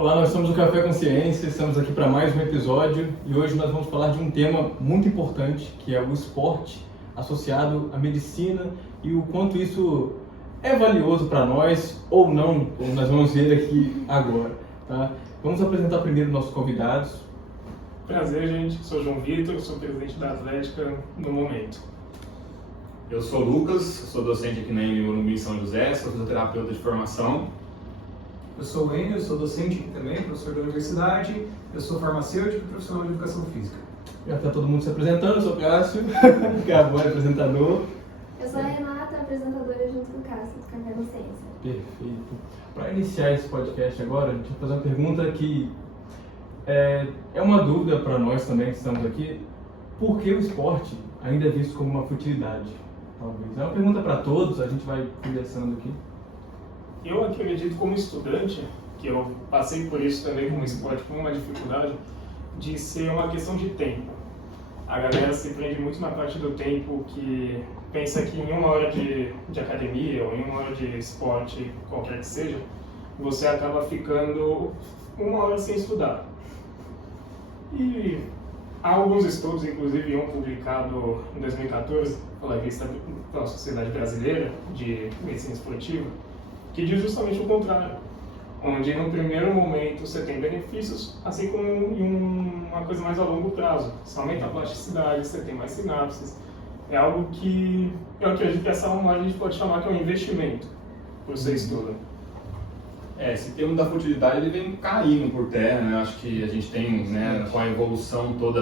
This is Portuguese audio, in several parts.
Olá, nós somos o Café Consciência, estamos aqui para mais um episódio e hoje nós vamos falar de um tema muito importante, que é o esporte associado à medicina e o quanto isso é valioso para nós ou não, como nós vamos ver aqui agora, tá? Vamos apresentar primeiro nossos convidados. Prazer, gente. Sou João Vitor, sou presidente da Atlética no momento. Eu sou o Lucas, sou docente aqui na Morumbi em São José, sou fisioterapeuta de formação. Eu sou o Enio, sou docente aqui também, professor da universidade. Eu sou farmacêutico e profissional de educação física. Já está todo mundo se apresentando, eu sou o Cássio, que é agora apresentador. Eu sou a Renata, apresentadora junto com o Cássio, do Café Consciência. Perfeito. Para iniciar esse podcast agora, a gente vai fazer uma pergunta que é uma dúvida para nós também que estamos aqui. Por que o esporte ainda é visto como uma futilidade? Talvez. É uma pergunta para todos, a gente vai conversando aqui. Eu acredito, como estudante, que eu passei por isso também como esporte, como uma dificuldade, de ser uma questão de tempo. A galera se prende muito na parte do tempo que pensa que em uma hora de academia ou em uma hora de esporte, qualquer que seja, você acaba ficando uma hora sem estudar. E há alguns estudos, inclusive um publicado em 2014 pela revista da Sociedade Brasileira de Medicina Esportiva, que diz justamente o contrário, onde no primeiro momento você tem benefícios, assim como em uma coisa mais a longo prazo. Você aumenta a plasticidade, você tem mais sinapses. É algo que eu acredito que essa uma hora a gente pode chamar que é um investimento para você estuda. Esse termo da futilidade ele vem caindo por terra, né? Acho que a gente tem, né, com a evolução toda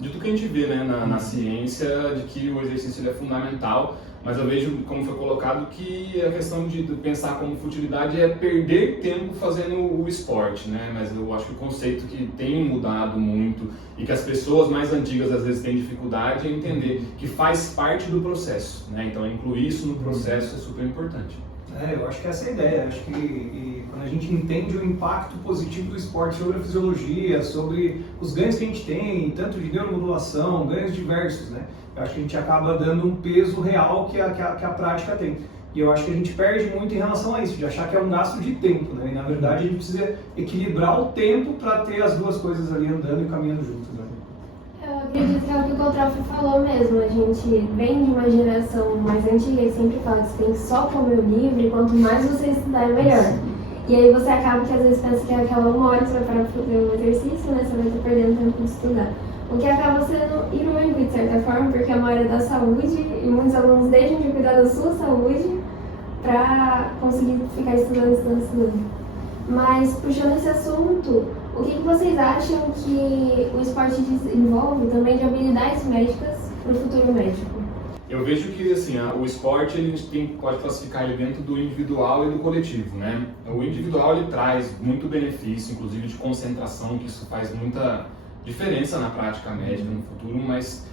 de tudo que a gente vê, né, na ciência, de que o exercício ele é fundamental, mas eu vejo, como foi colocado, que a questão de pensar como futilidade é perder tempo fazendo o esporte, né? Mas eu acho que o conceito que tem mudado muito e que as pessoas mais antigas às vezes têm dificuldade é entender que faz parte do processo, né? Então incluir isso no processo é super importante. Eu acho que essa é a ideia. Acho que quando a gente entende o impacto positivo do esporte sobre a fisiologia, sobre os ganhos que a gente tem, tanto de neuromodulação, ganhos diversos, né? Eu acho que a gente acaba dando um peso real que a prática tem. E eu acho que a gente perde muito em relação a isso, de achar que é um gasto de tempo, né? E na verdade a gente precisa equilibrar o tempo para ter as duas coisas ali andando e caminhando juntos, né? Eu acredito que é o que o Cotrofo falou mesmo. A gente vem de uma geração mais antiga e sempre fala que você tem que só comer o livro e quanto mais você estudar é melhor. E aí você acaba que às vezes pensa que é aquela uma hora que você vai parar para fazer o exercício, né? Você vai estar perdendo tempo de estudar. O que acaba sendo irônico de certa forma, porque é uma área da saúde e muitos alunos deixam de cuidar da sua saúde para conseguir ficar estudando. Mas, puxando esse assunto, o que vocês acham que o esporte desenvolve também de habilidades médicas para o futuro médico? Eu vejo que assim, o esporte a gente pode classificar ele dentro do individual e do coletivo, né? O individual ele traz muito benefício, inclusive de concentração, que isso faz muita diferença na prática médica no futuro, mas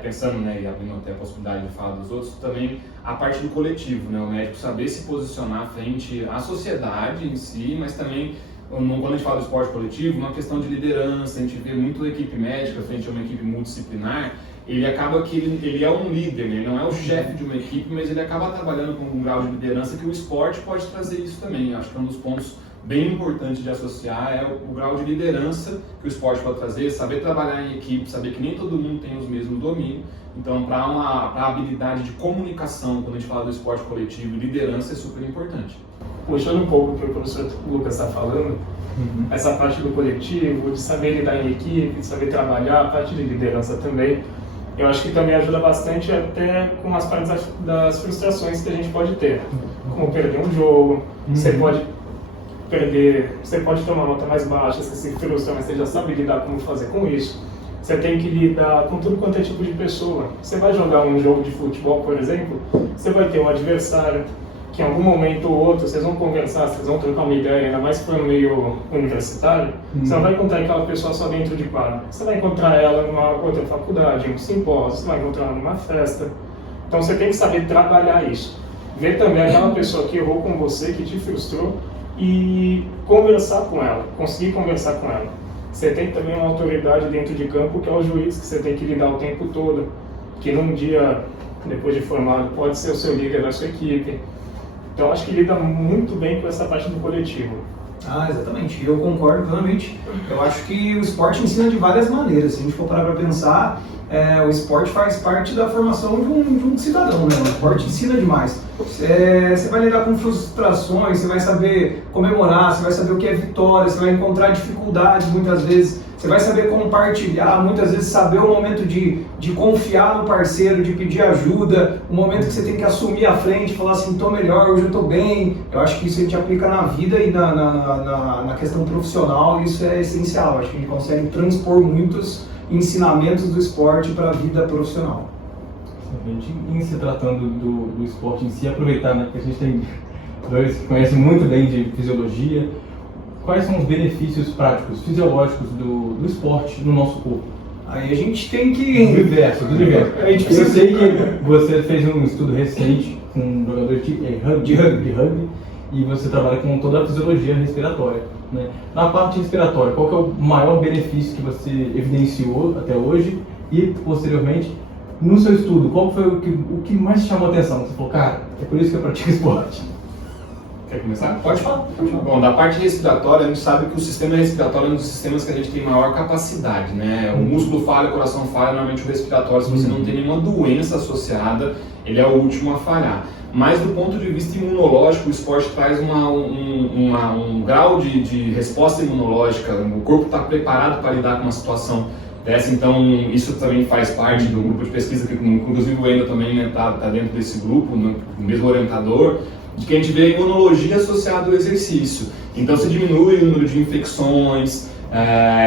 pensando, né, e abrindo até a possibilidade de falar dos outros, também a parte do coletivo, né, o médico saber se posicionar frente à sociedade em si, mas também, quando a gente fala do esporte coletivo, uma questão de liderança, a gente vê muito a equipe médica frente a uma equipe multidisciplinar, ele acaba que ele é um líder, né? Ele não é o chefe de uma equipe, mas ele acaba trabalhando com um grau de liderança que o esporte pode trazer isso também. Acho que é um dos pontos bem importante de associar é o grau de liderança que o esporte pode trazer, saber trabalhar em equipe, saber que nem todo mundo tem os mesmos domínios. Então, para a habilidade de comunicação, quando a gente fala do esporte coletivo, liderança é super importante. Puxando um pouco o que o professor Lucas está falando, essa parte do coletivo, de saber lidar em equipe, de saber trabalhar, a parte de liderança também, eu acho que também ajuda bastante até com as partes das frustrações que a gente pode ter, como perder um jogo, você pode tomar uma nota mais baixa, você se frustra, mas você já sabe lidar como fazer com isso. Você tem que lidar com tudo quanto é tipo de pessoa. Você vai jogar um jogo de futebol, por exemplo, você vai ter um adversário que em algum momento ou outro vocês vão conversar, vocês vão trocar uma ideia, ainda mais para o meio universitário, você não vai encontrar aquela pessoa só dentro de quadra. Você vai encontrar ela numa outra faculdade, em um simpósio, você vai encontrar ela numa festa. Então você tem que saber trabalhar isso. Ver também aquela pessoa que errou com você, que te frustrou, e conversar com ela, conseguir conversar com ela. Você tem também uma autoridade dentro de campo, que é o juiz, que você tem que lidar o tempo todo, que num dia, depois de formado, pode ser o seu líder da sua equipe. Então acho que lida muito bem com essa parte do coletivo. Exatamente. Eu concordo plenamente. Eu acho que o esporte ensina de várias maneiras. Se a gente for parar para pensar, o esporte faz parte da formação de um cidadão, né? O esporte ensina demais. Você vai lidar com frustrações, você vai saber comemorar, você vai saber o que é vitória, você vai encontrar dificuldades muitas vezes, você vai saber compartilhar, muitas vezes saber o momento de confiar no parceiro, de pedir ajuda, o momento que você tem que assumir a frente, falar assim, estou melhor, hoje eu estou bem. Eu acho que isso a gente aplica na vida e na questão profissional, e isso é essencial. Eu acho que a gente consegue transpor muitos ensinamentos do esporte para a vida profissional. Em se tratando do esporte em si, aproveitar, né, que a gente tem dois que conhecem muito bem de fisiologia, quais são os benefícios práticos, fisiológicos do esporte no nosso corpo? Aí a gente tem que... Do universo. Eu sei que você fez um estudo recente com um jogador de rugby, e você trabalha com toda a fisiologia respiratória, né? Na parte respiratória, qual que é o maior benefício que você evidenciou até hoje e, posteriormente, no seu estudo, qual foi o que mais te chamou a atenção? Você falou, cara, é por isso que eu pratico esporte. Quer começar? Pode falar. Bom, da parte respiratória, a gente sabe que o sistema respiratório é um dos sistemas que a gente tem maior capacidade, né? O músculo falha, o coração falha, normalmente o respiratório, se você não tem nenhuma doença associada, ele é o último a falhar. Mas do ponto de vista imunológico, o esporte traz um grau de resposta imunológica, o corpo está preparado para lidar com uma situação dessa, então isso também faz parte do grupo de pesquisa, que inclusive o Wendel também está dentro desse grupo, no mesmo orientador, de que a gente vê a imunologia associada ao exercício. Então se diminui o número de infecções,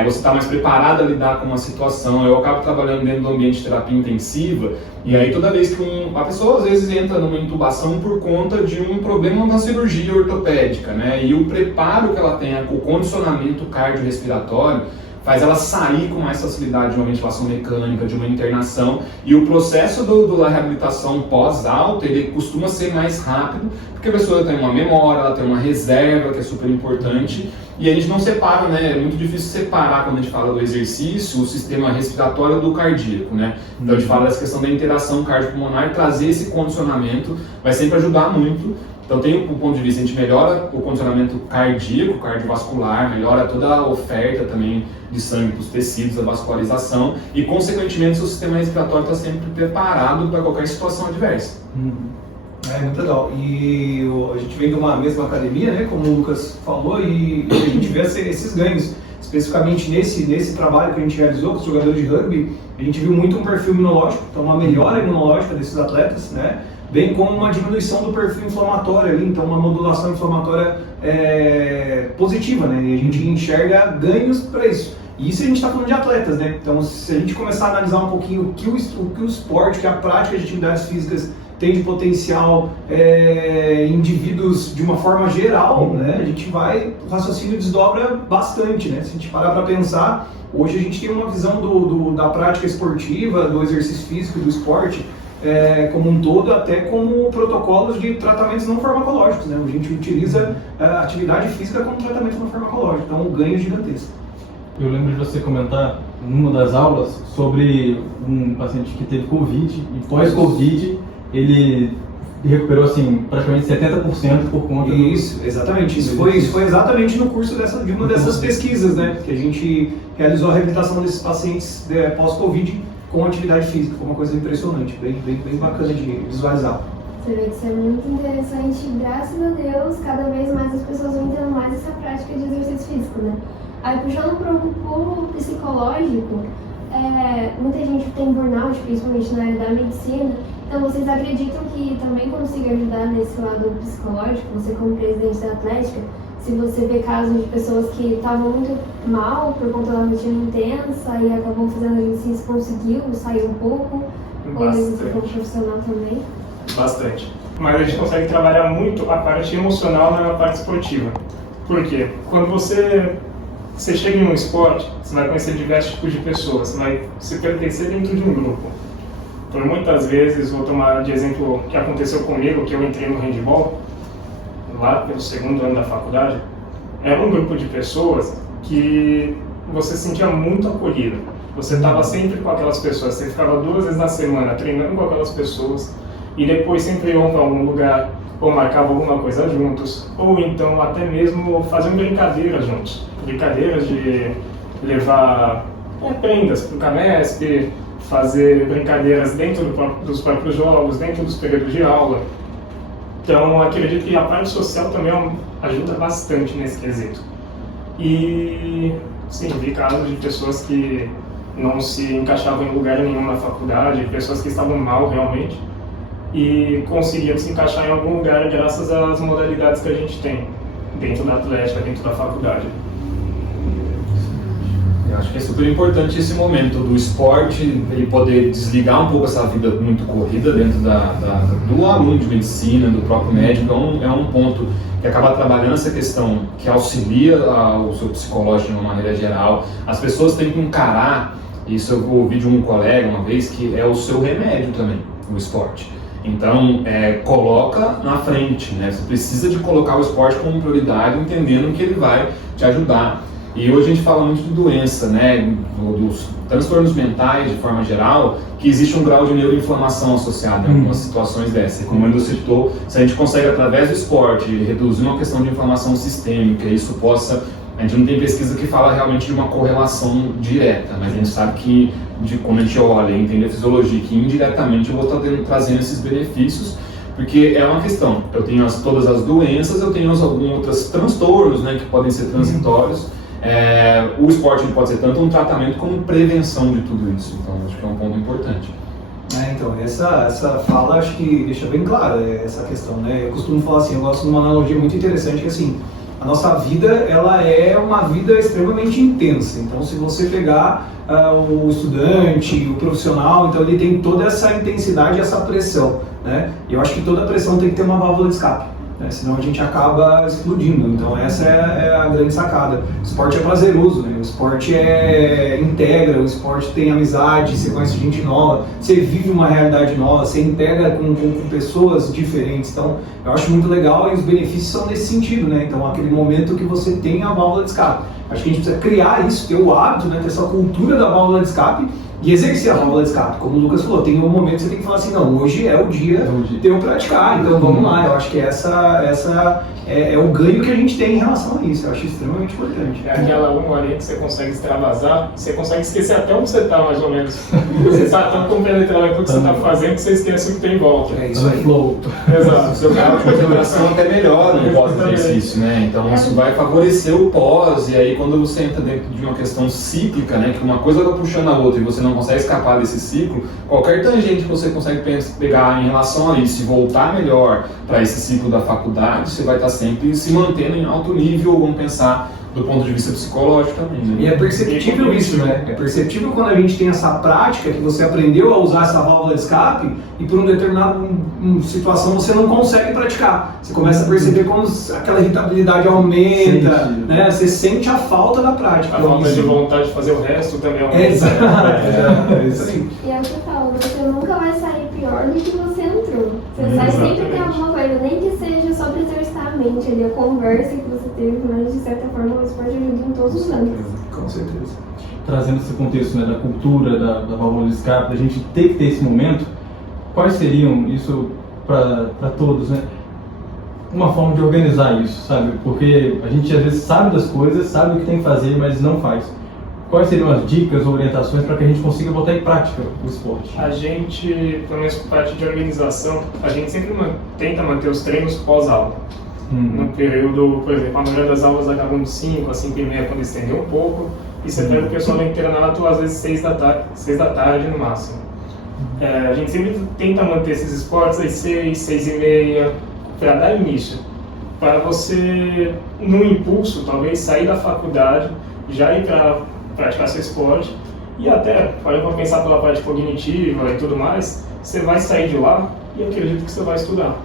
você está mais preparado a lidar com uma situação. Eu acabo trabalhando dentro do ambiente de terapia intensiva, e aí toda vez que a pessoa às vezes entra numa intubação por conta de um problema na cirurgia ortopédica, né? E o preparo que ela tem, o condicionamento cardiorrespiratório, faz ela sair com mais facilidade de uma ventilação mecânica, de uma internação, e o processo da reabilitação pós-alta, ele costuma ser mais rápido, porque a pessoa tem uma memória, ela tem uma reserva, que é super importante, e a gente não separa, né? É muito difícil separar, quando a gente fala do exercício, o sistema respiratório do cardíaco, né? Então a gente fala dessa questão da interação cardiopulmonar, trazer esse condicionamento vai sempre ajudar muito. Então tem o ponto de vista, a gente melhora o condicionamento cardíaco, cardiovascular, melhora toda a oferta também de sangue para os tecidos, a vascularização, e consequentemente o sistema respiratório está sempre preparado para qualquer situação adversa. Muito legal. E a gente vem de uma mesma academia, né, como o Lucas falou, e a gente vê esses ganhos. Especificamente nesse trabalho que a gente realizou com os jogadores de rugby, a gente viu muito um perfil imunológico, então uma melhora imunológica desses atletas, né? Bem como uma diminuição do perfil inflamatório ali, então uma modulação inflamatória positiva, né? E a gente enxerga ganhos para isso. E isso a gente está falando de atletas, né? Então se a gente começar a analisar um pouquinho o que o esporte, que a prática de atividades físicas tem de potencial em indivíduos de uma forma geral, né? A gente o raciocínio desdobra bastante, né? Se a gente parar para pensar, hoje a gente tem uma visão da prática esportiva, do exercício físico e do esporte, como um todo, até como protocolos de tratamentos não farmacológicos, né? A gente utiliza a atividade física como tratamento não farmacológico, então um ganho gigantesco. Eu lembro de você comentar numa das aulas sobre um paciente que teve Covid e pós-Covid ele recuperou assim praticamente 70% por conta Isso, exatamente. Isso foi exatamente no curso de uma dessas pesquisas, né? Que a gente realizou a reabilitação desses pacientes pós-Covid com atividade física. Foi uma coisa impressionante, bem bacana de visualizar. Você vê que isso é muito interessante. Graças a Deus, cada vez mais as pessoas vão tendo mais essa prática de exercício físico, né? Aí, puxando para o psicológico, muita gente tem burnout, principalmente na área da medicina. Então, vocês acreditam que também consiga ajudar nesse lado psicológico? Você, como presidente da Atlética, se você vê casos de pessoas que estavam muito mal por conta da rotina intensa e acabam fazendo exercício, conseguiu sair um pouco? Ou exercício como profissional também? Bastante. Mas a gente consegue trabalhar muito a parte emocional na parte esportiva. Por quê? Quando você chega em um esporte, você vai conhecer diversos tipos de pessoas, você vai se pertencer dentro de um grupo. Por muitas vezes, vou tomar de exemplo o que aconteceu comigo, que eu entrei no handball, lá pelo segundo ano da faculdade, era um grupo de pessoas que você se sentia muito acolhido. Você estava sempre com aquelas pessoas, você ficava 2 vezes na semana treinando com aquelas pessoas, e depois sempre iam para algum lugar, ou marcavam alguma coisa juntos, ou então até mesmo faziam brincadeiras juntos. Brincadeiras de levar prendas para o Camesp, fazer brincadeiras dentro dos próprios jogos, dentro dos períodos de aula. Então, acredito que a parte social também ajuda bastante nesse quesito. E, sim, vi casos de pessoas que não se encaixavam em lugar nenhum na faculdade, pessoas que estavam mal realmente, e conseguiram se encaixar em algum lugar graças às modalidades que a gente tem dentro da atlética, dentro da faculdade. Eu acho que é super importante esse momento do esporte, ele poder desligar um pouco essa vida muito corrida dentro do aluno de medicina, do próprio médico. Então, é um ponto que acaba trabalhando essa questão, que auxilia o seu psicológico de uma maneira geral. As pessoas têm que encarar, isso eu ouvi de um colega uma vez, que é o seu remédio também, o esporte. Então, coloca na frente, né? Você precisa de colocar o esporte como prioridade, entendendo que ele vai te ajudar. E hoje a gente fala muito de doença, né, dos transtornos mentais de forma geral, que existe um grau de neuroinflamação associado em algumas situações dessas. Como ele citou, se a gente consegue através do esporte reduzir uma questão de inflamação sistêmica, isso possa... A gente não tem pesquisa que fala realmente de uma correlação direta, mas a gente sabe que, quando a gente olha e entende a fisiologia, que indiretamente eu vou estar trazendo esses benefícios, porque é uma questão, eu tenho todas as doenças, eu tenho alguns outros transtornos, né, que podem ser transitórios. O esporte pode ser tanto um tratamento como prevenção de tudo isso, então acho que é um ponto importante. Então, essa fala acho que deixa bem clara essa questão, né? Eu costumo falar assim, eu gosto de uma analogia muito interessante, que assim, a nossa vida, ela é uma vida extremamente intensa. Então, se você pegar o estudante, o profissional, então ele tem toda essa intensidade, essa pressão, né? E eu acho que toda pressão tem que ter uma válvula de escape, né? Senão a gente acaba explodindo. Então, essa é a grande sacada. O esporte é prazeroso, né? O esporte integra, o esporte tem amizade, você conhece gente nova, você vive uma realidade nova, você integra com pessoas diferentes. Então, eu acho muito legal e os benefícios são nesse sentido, né? Então, aquele momento que você tem a válvula de escape. Acho que a gente precisa criar isso, ter o hábito, né? Ter essa cultura da válvula de escape e exercer a válvula de escape. Como o Lucas falou, tem um momento que você tem que falar assim, não, hoje é o dia de eu praticar, então vamos lá. Eu acho que essa é o ganho que a gente tem em relação a isso. Eu acho extremamente importante. É aquela uma hora que você consegue extravasar, você consegue esquecer até onde você está, mais ou menos. Você está tão compenetrado em tudo que você está fazendo que você esquece o que tem em volta. É isso aí. Flow. Exato. O seu grau de concentração até melhora no pós-exercício, né? Então isso vai favorecer o pós, e aí quando você entra dentro de uma questão cíclica, né? Que uma coisa vai puxando a outra e você não consegue escapar desse ciclo, qualquer tangente que você consegue pegar em relação a isso e voltar melhor para esse ciclo da faculdade, você vai estar sempre se mantendo em alto nível, vamos pensar do ponto de vista psicológico também, né? E é perceptível isso, né? É perceptível quando a gente tem essa prática, que você aprendeu a usar essa válvula de escape e por uma determinada situação você não consegue praticar. Você começa a perceber como aquela irritabilidade aumenta, né? Você sente a falta da prática. A falta de vontade de fazer o resto também aumenta. Exato. É isso aí. E é o que eu falo, você nunca vai sair pior do que você entrou. Você sai sempre tem alguma coisa, nem que seja só para exercitar a mente ali, a conversa que você teve, mas de certa forma o esporte ajuda em todos os âmbitos. Com certeza. Trazendo esse contexto, né, da cultura, da válvula de escape, da gente ter que ter esse momento, quais seriam, isso para todos, né? Uma forma de organizar isso, sabe? Porque a gente às vezes sabe das coisas, sabe o que tem que fazer, mas não faz. Quais seriam as dicas ou orientações para que a gente consiga botar em prática o esporte? A gente, pelo menos parte de organização, a gente sempre tenta manter os treinos pós-aula. No período, por exemplo, a maioria das aulas acabam de 5 a 5 e meia, quando estender um pouco, e você pega o pessoal no internato às vezes 6 da tarde no máximo. A gente sempre tenta manter esses esportes às 6, 6 e meia, para dar início. Para você, no impulso, talvez sair da faculdade, já ir para praticar seu esporte, e até, para pensar pela parte cognitiva e tudo mais, você vai sair de lá e eu acredito que você vai estudar.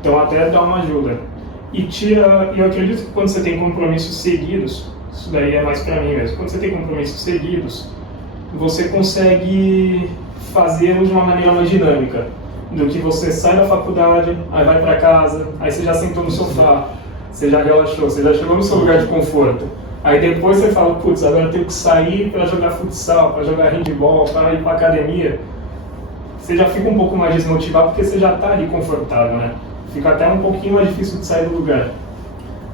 Então até dá uma ajuda. E eu acredito que quando você tem compromissos seguidos, isso daí é mais para mim mesmo, quando você tem compromissos seguidos, você consegue fazê-los de uma maneira mais dinâmica, do que você sai da faculdade, aí vai para casa, aí você já sentou no sofá, você já relaxou, você já chegou no seu lugar de conforto. Aí depois você fala, putz, agora eu tenho que sair para jogar futsal, para jogar handball, para ir para academia. Você já fica um pouco mais desmotivado porque você já está ali confortável, né? fica até um pouquinho mais difícil de sair do lugar.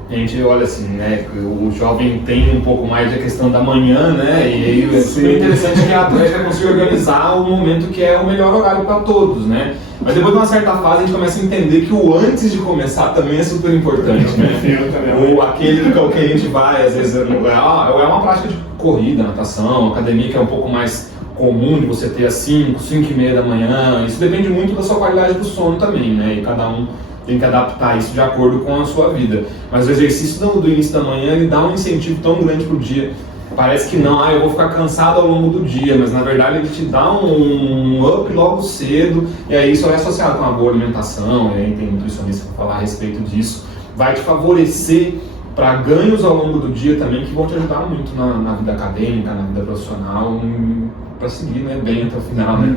A gente olha assim, né, o jovem tem um pouco mais da questão da manhã, né, e aí é super interessante que a Atlética consiga organizar o momento que é o melhor horário para todos, né. Mas depois de uma certa fase a gente começa a entender que o antes de começar também é super importante, né. Ou aquele que a gente vai, às vezes, é uma prática de corrida, natação, academia que é um pouco mais comum de você ter às 5, 5 e meia da manhã, isso depende muito da sua qualidade do sono também, né, e cada um tem que adaptar isso de acordo com a sua vida. Mas o exercício do início da manhã, ele dá um incentivo tão grande pro dia. Parece que não, eu vou ficar cansado ao longo do dia, mas na verdade ele te dá um up logo cedo, e aí isso é associado com uma boa alimentação, e aí tem nutricionista para falar a respeito disso, vai te favorecer para ganhos ao longo do dia também, que vão te ajudar muito na vida acadêmica, na vida profissional, para seguir, né, bem até o final, né?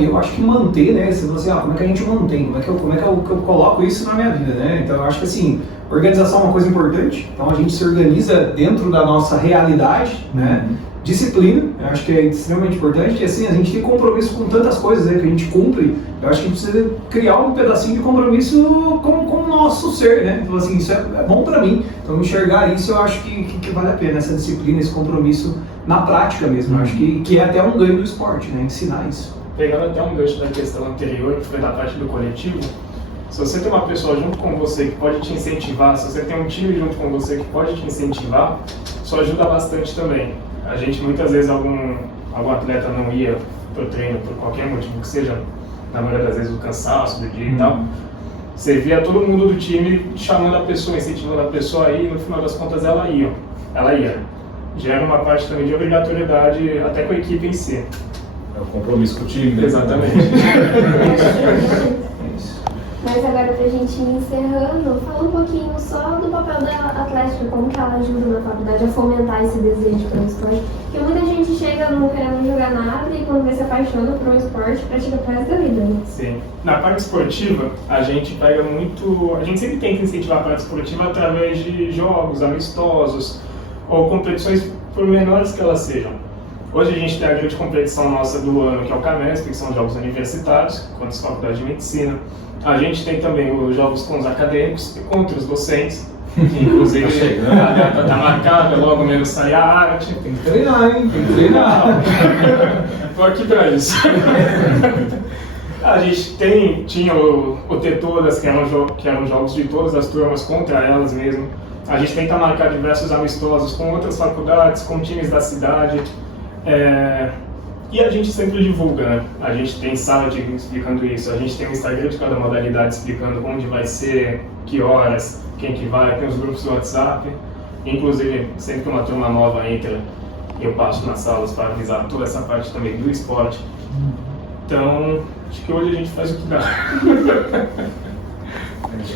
Eu acho que manter, né, você falou assim, como é que a gente mantém, como é que eu coloco isso na minha vida, né? Então eu acho que assim, organização é uma coisa importante, então a gente se organiza dentro da nossa realidade, né? Disciplina, eu acho que é extremamente importante, e assim, a gente tem compromisso com tantas coisas, né, que a gente cumpre, eu acho que a gente precisa criar um pedacinho de compromisso com o nosso ser, né? Então assim, isso é bom pra mim, então enxergar isso eu acho que vale a pena, essa disciplina, esse compromisso na prática mesmo, eu acho que é até um ganho do esporte, né, ensinar isso. Pegando até um gancho da questão anterior, que foi da parte do coletivo, se você tem uma pessoa junto com você que pode te incentivar, se você tem um time junto com você que pode te incentivar, isso ajuda bastante também. A gente, muitas vezes, algum atleta não ia pro treino por qualquer motivo que seja, na maioria das vezes o cansaço do dia e tal, você via todo mundo do time chamando a pessoa, incentivando a pessoa a ir, e no final das contas ela ia. Gera uma parte também de obrigatoriedade até com a equipe em si. É o compromisso com o time, né? Exatamente. Mas agora, pra gente ir encerrando, fala um pouquinho só do papel da Atlética, como que ela ajuda na faculdade a fomentar esse desejo pelo esporte. Porque muita gente chega não querendo jogar nada e quando vê se apaixona por um esporte, pratica pro resto da vida. Sim. Na parte esportiva, a gente pega muito... A gente sempre tenta incentivar a parte esportiva através de jogos amistosos ou competições, por menores que elas sejam. Hoje a gente tem a grande competição nossa do ano, que é o CAMESP, que são jogos universitários, contra as faculdades de medicina. A gente tem também os jogos com os acadêmicos e contra os docentes. Inclusive, a data está marcada, logo menos sai a arte. Tem que treinar, hein? Tem que treinar. Estou aqui para isso. A gente tinha o T-Todas, que eram jogos de todas as turmas contra elas mesmo. A gente tenta marcar diversos amistosos com outras faculdades, com times da cidade. E a gente sempre divulga, né? A gente tem site explicando isso, a gente tem o Instagram de cada modalidade explicando onde vai ser, que horas, quem que vai, tem os grupos do WhatsApp. Inclusive, sempre que uma turma nova entra, eu passo nas salas para avisar toda essa parte também do esporte. Então, acho que hoje a gente faz o que dá.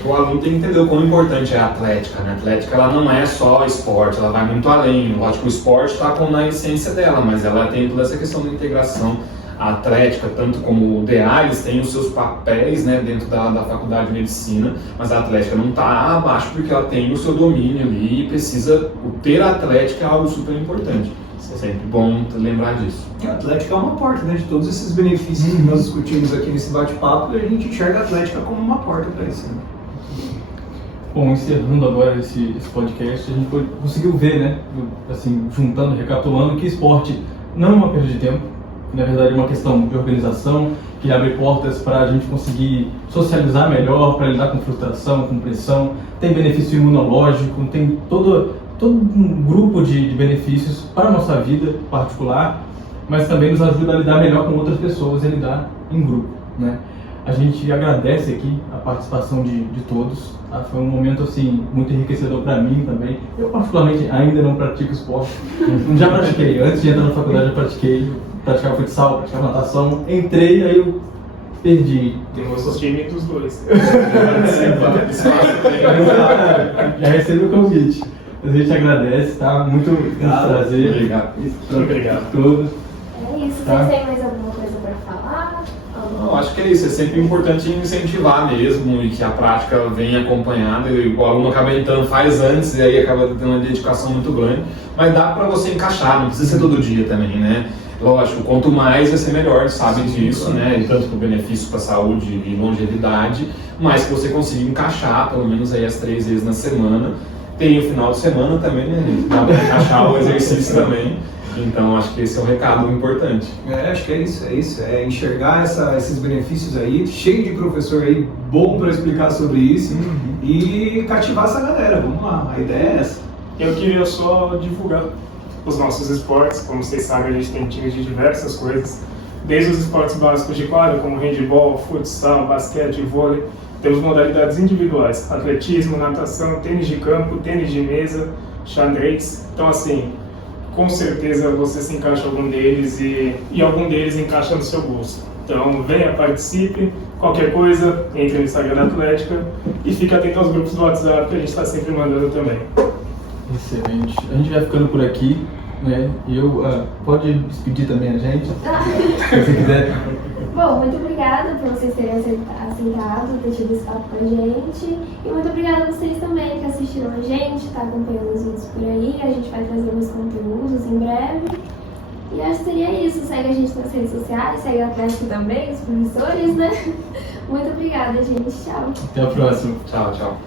O aluno tem que entender o quão importante é a atlética, né? A atlética ela não é só esporte, ela vai muito além. Lógico que o esporte está na essência dela, mas ela tem toda essa questão da integração. A atlética, tanto como o DA, eles têm os seus papéis, né, dentro da faculdade de medicina, mas a atlética não está abaixo porque ela tem o seu domínio ali e precisa ter a atlética é algo super importante. É sempre bom lembrar disso. A Atlética é uma porta, né? De todos esses benefícios que nós discutimos aqui nesse bate-papo, a gente enxerga a Atlética como uma porta para isso. Né? Bom, encerrando agora esse podcast, a gente conseguiu ver, né? Assim, juntando, recapitulando, que esporte não é uma perda de tempo. Na verdade, é uma questão de organização que abre portas para a gente conseguir socializar melhor, para lidar com frustração, com pressão. Tem benefício imunológico, tem todo um grupo de benefícios para a nossa vida particular, mas também nos ajuda a lidar melhor com outras pessoas e a lidar em grupo, né? A gente agradece aqui a participação de todos, tá? Foi um momento assim, muito enriquecedor para mim também. Eu particularmente ainda não pratico esporte, já pratiquei, antes de entrar na faculdade eu praticava futsal, praticava natação, entrei, aí eu perdi. Temos os times dos dois. Já recebi o convite. A gente agradece, tá? Muito prazer. Obrigado. Tudo. É isso. Tá. Vocês têm mais alguma coisa para falar? Não, acho que é isso. É sempre importante incentivar mesmo e que a prática venha acompanhada. E o aluno acaba entrando, faz antes e aí acaba tendo uma dedicação muito grande. Mas dá para você encaixar, não precisa ser todo dia também, né? Lógico, quanto mais vai ser melhor, sabem disso, né? Tanto para o benefício para a saúde e longevidade, mas que você consiga encaixar pelo menos aí as 3 vezes na semana. Tem o final de semana também, né, gente? Dá para encaixar o exercício também. Então, acho que esse é um recado importante. Acho que é isso. É enxergar esses benefícios aí, cheio de professor aí bom para explicar sobre isso e cativar essa galera. Vamos lá, a ideia é essa. Eu queria só divulgar os nossos esportes. Como vocês sabem, a gente tem times de diversas coisas, desde os esportes básicos de quadra, como handebol, futsal, basquete, vôlei. Temos modalidades individuais, atletismo, natação, tênis de campo, tênis de mesa, xadrez. Então, assim, com certeza você se encaixa em algum deles e algum deles encaixa no seu gosto. Então, venha, participe. Qualquer coisa, entre no Instagram da Atlética e fique atento aos grupos do WhatsApp que a gente está sempre mandando também. Excelente. A gente vai ficando por aqui, né? Pode despedir também a gente, se você quiser. Bom, muito obrigada por vocês terem aceitado, ter tido esse papo com a gente. E muito obrigada a vocês também que assistiram a gente, tá acompanhando os vídeos por aí. A gente vai trazer mais conteúdos em breve. E acho que seria isso. Segue a gente nas redes sociais, segue a Atlética também, os professores, né? Muito obrigada, gente. Tchau. Até a próxima. Tchau, tchau.